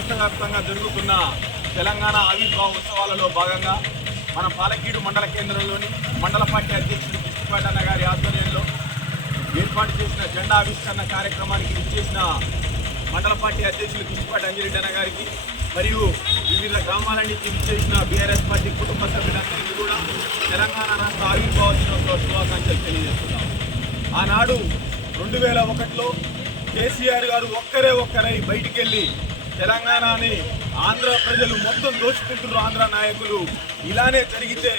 రాష్ట్ర వ్యాప్తంగా జరుగుతున్న తెలంగాణ ఆవిర్భావ ఉత్సవాలలో భాగంగా మన పాలకీడు మండల కేంద్రంలోని మండల పార్టీ అధ్యక్షుడు కృష్ణపాటి అన్న గారి ఆధ్వర్యంలో ఏర్పాటు చేసిన జెండా ఆవిష్కరణ కార్యక్రమానికి విచ్చేసిన మండల పార్టీ అధ్యక్షులు కృష్ణపాటి అంజిరెడ్డి అన్న గారికి మరియు వివిధ గ్రామాల నుంచి విచ్చేసిన బీఆర్ఎస్ పార్టీ కుటుంబ సభ్యులందరికీ కూడా తెలంగాణ రాష్ట్ర ఆవిర్భావ దినోత్సవ శుభాకాంక్షలు తెలియజేస్తున్నాం. ఆనాడు 2001లో కేసీఆర్ గారు ఒక్కరై బయటికి వెళ్ళి తెలంగాణని ఆంధ్ర ప్రజలు మొత్తం దోచుకుంటున్నారు. ఆంధ్ర నాయకులు ఇలానే జరిగితే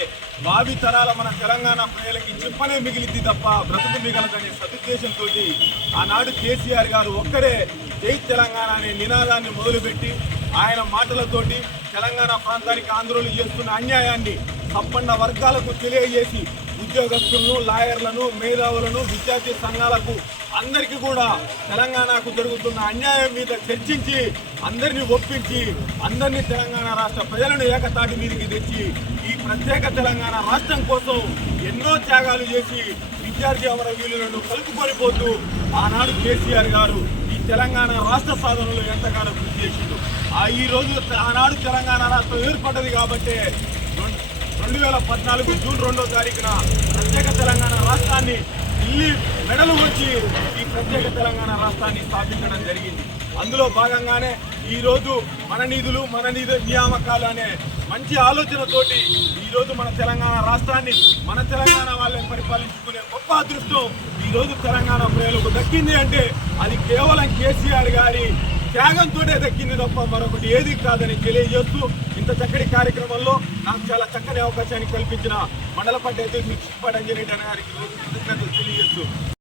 భావి తరాల మన తెలంగాణ ప్రజలకి చెప్పనే మిగిలింది తప్ప బ్రతుకు మిగలదనే సదుద్దేశంతో ఆనాడు కేసీఆర్ గారు ఒక్కరే జై తెలంగాణ అనే నినాదాన్ని మొదలుపెట్టి ఆయన మాటలతోటి తెలంగాణ ప్రాంతానికి ఆంధ్రులు చేస్తున్న అన్యాయాన్ని సంపన్న వర్గాలకు తెలియజేసి ఉద్యోగస్తులను, లాయర్లను, మేధావులను, విద్యార్థి సంఘాలకు అందరికీ కూడా తెలంగాణకు జరుగుతున్న అన్యాయం మీద చర్చించి అందరినీ ఒప్పించి అందరినీ తెలంగాణ రాష్ట్ర ప్రజలను ఏకతాటి మీదకి తెచ్చి ఈ ప్రత్యేక తెలంగాణ రాష్ట్రం కోసం ఎన్నో త్యాగాలు చేసి విద్యార్థి అమరవీరులను కలుపుకొని పోతూ ఆనాడు కేసీఆర్ గారు ఈ తెలంగాణ రాష్ట్ర సాధనలో ఎంతగానో కృషి చేసిండు. ఈ రోజు ఆనాడు తెలంగాణ రాష్ట్రం ఏర్పడ్డది కాబట్టి 2014 జూన్ 2వ తారీఖున ప్రత్యేక తెలంగాణ రాష్ట్రాన్ని ఢిల్లీ మెడలు వచ్చి ఈ ప్రత్యేక తెలంగాణ రాష్ట్రాన్ని స్థాపించడం జరిగింది. అందులో భాగంగానే ఈరోజు మన నిధులు మన నియామకాలు అనే మంచి ఆలోచనతోటి ఈరోజు మన తెలంగాణ రాష్ట్రాన్ని మన తెలంగాణ వాళ్ళని పరిపాలించుకునే గొప్ప అదృష్టం ఈరోజు తెలంగాణ ప్రజలకు దక్కింది అంటే అది కేవలం కేసీఆర్ గారి త్యాగంతోనే దక్కింది తప్ప మరొకటి ఏది కాదని తెలియజేస్తూ ఇంత చక్కటి కార్యక్రమంలో నాకు చాలా చక్కని అవకాశాన్ని కల్పించిన మండల పార్టీ అధ్యక్షుడు కృష్ణపాటి అంజిరెడ్డి అన్న గారికి కృతజ్ఞతలు తెలియజేస్తూ